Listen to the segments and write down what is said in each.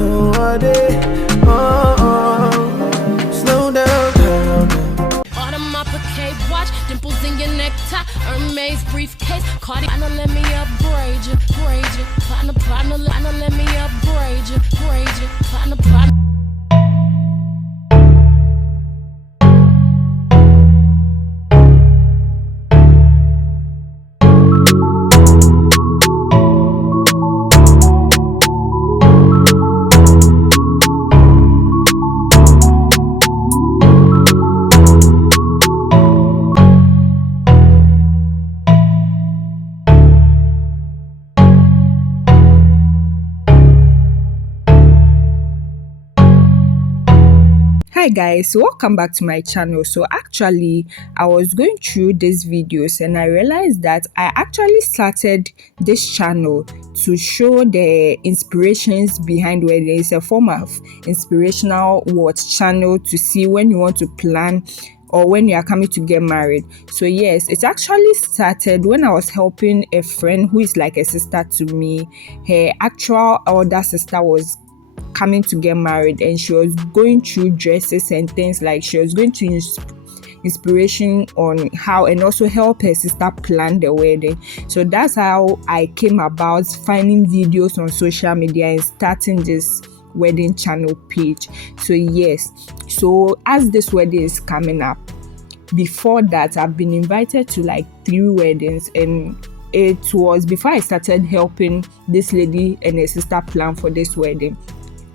so are they. Slow down, calm down. Automata cape watch, dimples in your necktie, Hermes briefcase, Cardi. Partner, let me upgrade you, braid you. Partner, let me upgrade you, braid you. Partner. Hi guys, so welcome back to my channel. So actually I was going through these videos and I realized that I actually started this channel to show the inspirations behind weddings, a form of inspirational channel to see when you want to plan or when you are coming to get married. So yes, it actually started when I was helping a friend who is like a sister to me. Her actual older sister was coming to get married and she was going through dresses and things, like she was going to inspiration on how and also help her sister plan the wedding. So that's how I came about finding videos on social media and starting this wedding channel page. So yes, so as this wedding is coming up, before that I've been invited to like 3 weddings, and it was before I started helping this lady and her sister plan for this wedding.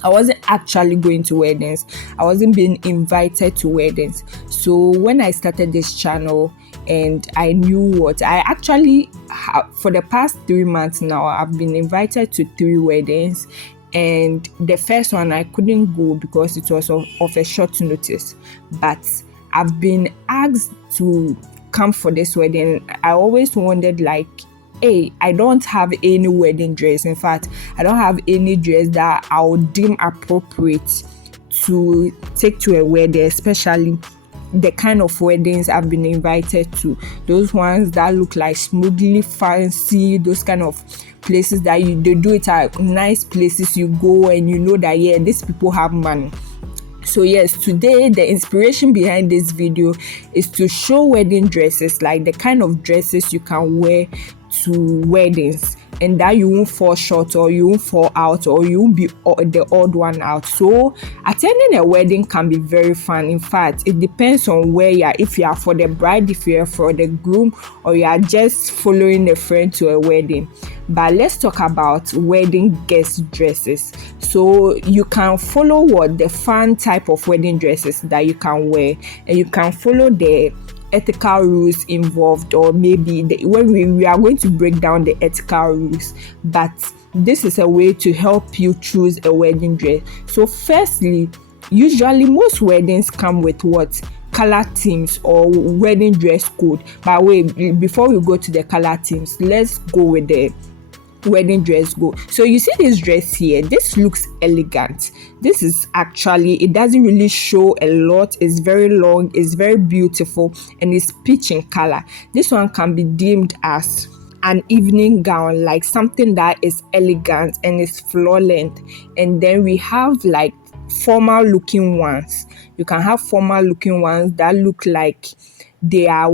I wasn't actually going to weddings. I wasn't being invited to weddings. So when I started this channel and I knew what I actually for the past 3 months now, I've been invited to 3 weddings, and the first one I couldn't go because it was of a short notice, but I've been asked to come for this wedding. I always wondered, like, hey, I don't have any wedding dress. In fact, I don't have any dress that I would deem appropriate to take to a wedding, especially the kind of weddings I've been invited to. Those ones that look like smoothly fancy, those kind of places that they do it at nice places. You go and you know that, yeah, these people have money. So yes, today the inspiration behind this video is to show wedding dresses, like the kind of dresses you can wear to weddings and that you won't fall short or you won't fall out or you won't be the odd one out. So attending a wedding can be very fun. In fact, it depends on where you are. If you are for the bride, if you are for the groom, or you are just following a friend to a wedding. But let's talk about wedding guest dresses. So you can follow the fun type of wedding dresses that you can wear, and you can follow the ethical rules involved, or maybe when we are going to break down the ethical rules, but this is a way to help you choose a wedding dress. So firstly, usually most weddings come with color themes or wedding dress code. By the way, before we go to the color themes, let's go with the wedding dress go. So you see this dress here, this looks elegant. This is actually, it doesn't really show a lot. It's very long, it's very beautiful, and it's peach in color. This one can be deemed as an evening gown, like something that is elegant and is floor length. And then we have like formal looking ones. You can have formal looking ones that look like they are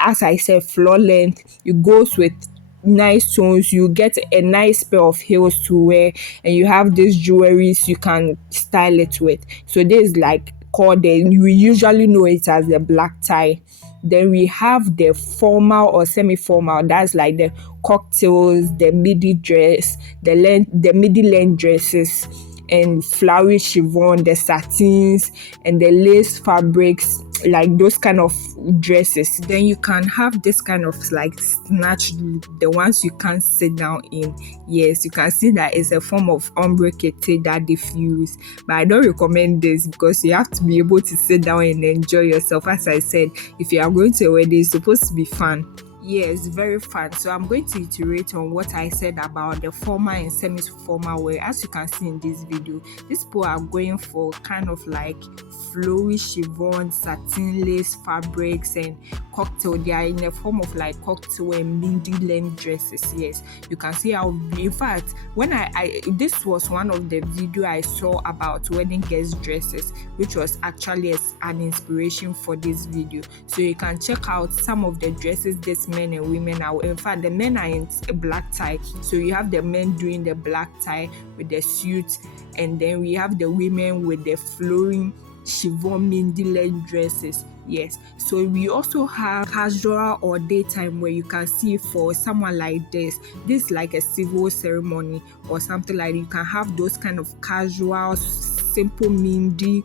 as I said, floor length. It goes with nice tones. You get a nice pair of heels to wear, and you have these jewelries you can style it with. So this is like called we usually know it as the black tie. Then we have the formal or semi-formal, that's like the cocktails, the midi dress, the midi length dresses, and flowery chiffon, the satins, and the lace fabrics, like those kind of dresses. Then you can have this kind of like snatched look, the ones you can't sit down in. Yes, you can see that it's a form of ombre kete that diffuse, but I don't recommend this because you have to be able to sit down and enjoy yourself. As I said, if you are going to a wedding, it's supposed to be fun. Yes, very fun. So I'm going to iterate on what I said about the formal and semi-formal wear. As you can see in this video, these people are going for kind of like flowy chiffon, satin lace fabrics and cocktail. They are in a form of like cocktail and midi length dresses. Yes, you can see how, in fact, when I this was one of the video I saw about wedding guest dresses, which was actually an inspiration for this video. So you can check out some of the dresses these men and women are. In fact, the men are in a black tie, so you have the men doing the black tie with the suit, and then we have the women with the flowing chiffon midi length dresses. Yes, so we also have casual or daytime where you can see for someone like this is like a civil ceremony or something like that. You can have those kind of casual simple midi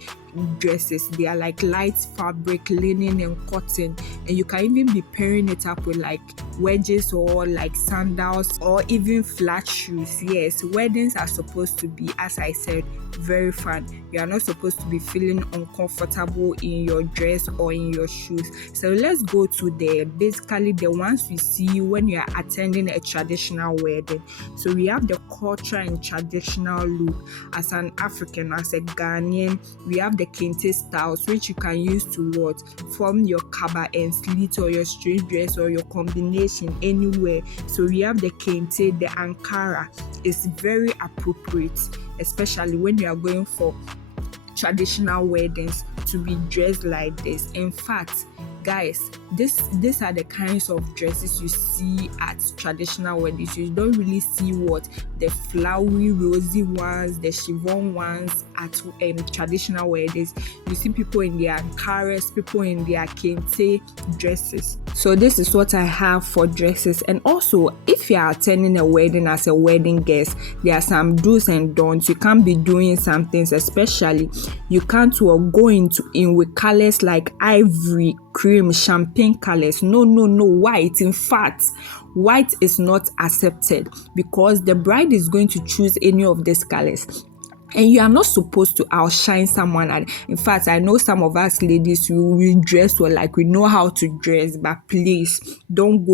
dresses. They are like light fabric, linen and cotton, and you can even be pairing it up with like wedges or like sandals or even flat shoes. Yes, weddings are supposed to be, as I said, very fun. You are not supposed to be feeling uncomfortable in your dress or in your shoes. So let's go to basically the ones we see when you are attending a traditional wedding. So we have the culture and traditional look. As an African, as a Ghanaian, we have the Kente styles, which you can use to form your kaba and slit or your straight dress or your combination anywhere. So we have the Kente, the Ankara is very appropriate, especially when you are going for traditional weddings, to be dressed like this. In fact, guys, these are the kinds of dresses you see at traditional weddings. You don't really see the flowery, rosy ones, the chiffon ones at traditional weddings. You see people in their Ankaras, people in their Kente dresses. So this is what I have for dresses. And also, if you are attending a wedding as a wedding guest, there are some do's and don'ts. You can't be doing some things, especially you can't go in with colors like ivory, cream, champagne colors. No, white. In fact, white is not accepted because the bride is going to choose any of these colors. And you are not supposed to outshine someone. And in fact, I know some of us ladies, we dress well, like we know how to dress, but please don't go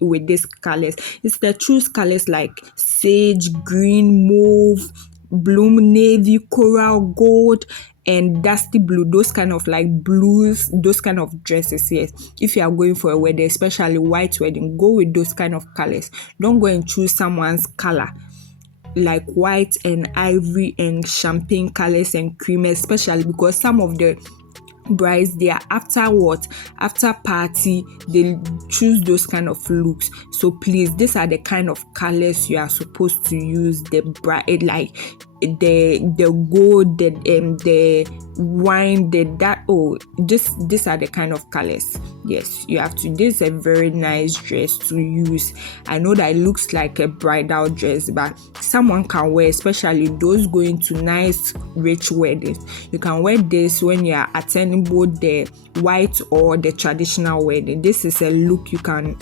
with these colors. It's the choose colors like sage, green, mauve, bloom, navy, coral, gold, and dusty blue. Those kind of like blues, those kind of dresses. Yes, if you are going for a wedding, especially white wedding, go with those kind of colors. Don't go and choose someone's color like white and ivory and champagne colors and cream, especially because some of the brides, they are after party, they choose those kind of looks. So please, these are the kind of colors you are supposed to use. The bride, like the gold, the wine, these are the kind of colors. Yes, you have to. This is a very nice dress to use. I know that it looks like a bridal dress, but someone can wear, especially those going to nice rich weddings. You can wear this when you are attending both the white or the traditional wedding. This is a look you can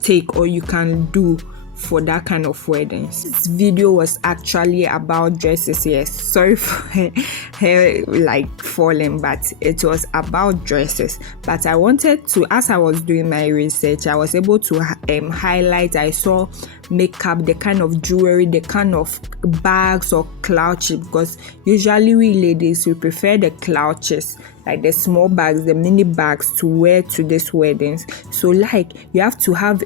take or you can do for that kind of weddings. This video was actually about dresses. Yes, sorry for hair like falling, but it was about dresses. But I wanted to, as I was doing my research, I was able to highlight. I saw makeup, the kind of jewelry, the kind of bags or clutches, because usually we ladies, we prefer the clutches, like the small bags, the mini bags to wear to these weddings. So like you have to have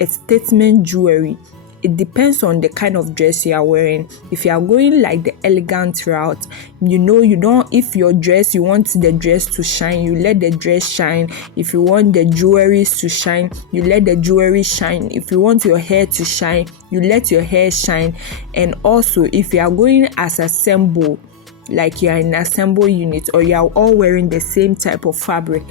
a statement jewelry. It depends on the kind of dress you are wearing. If you are going like the elegant route, you don't, if your dress, you want the dress to shine, you let the dress shine. If you want the jewelry to shine, you let the jewelry shine. If you want your hair to shine, you let your hair shine. And also, if you are going as a symbol, like you are in an assemble unit, or you are all wearing the same type of fabric,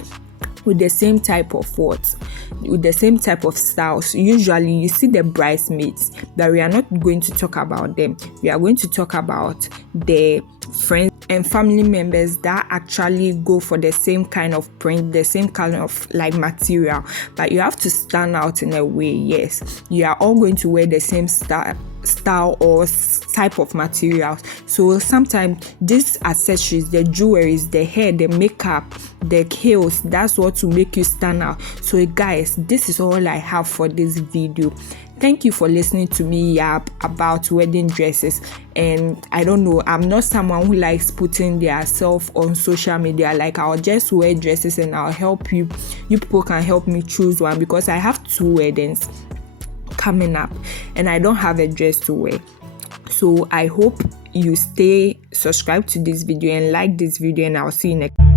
with the same type of with the same type of styles. Usually you see the bridesmaids, but we are not going to talk about them. We are going to talk about the friends and family members that actually go for the same kind of print, the same kind of like material, but you have to stand out in a way. Yes, you are all going to wear the same style style or type of materials. So sometimes these accessories, the jewelries, the hair, the makeup, the heels, that's what will make you stand out. So guys, this is all I have for this video. Thank you for listening to me yap about wedding dresses. And I don't know, I'm not someone who likes putting their self on social media. Like, I'll just wear dresses and I'll help you. You people can help me choose one, because I have 2 weddings coming up and I don't have a dress to wear. So I hope you stay subscribed to this video and like this video, and I'll see you next.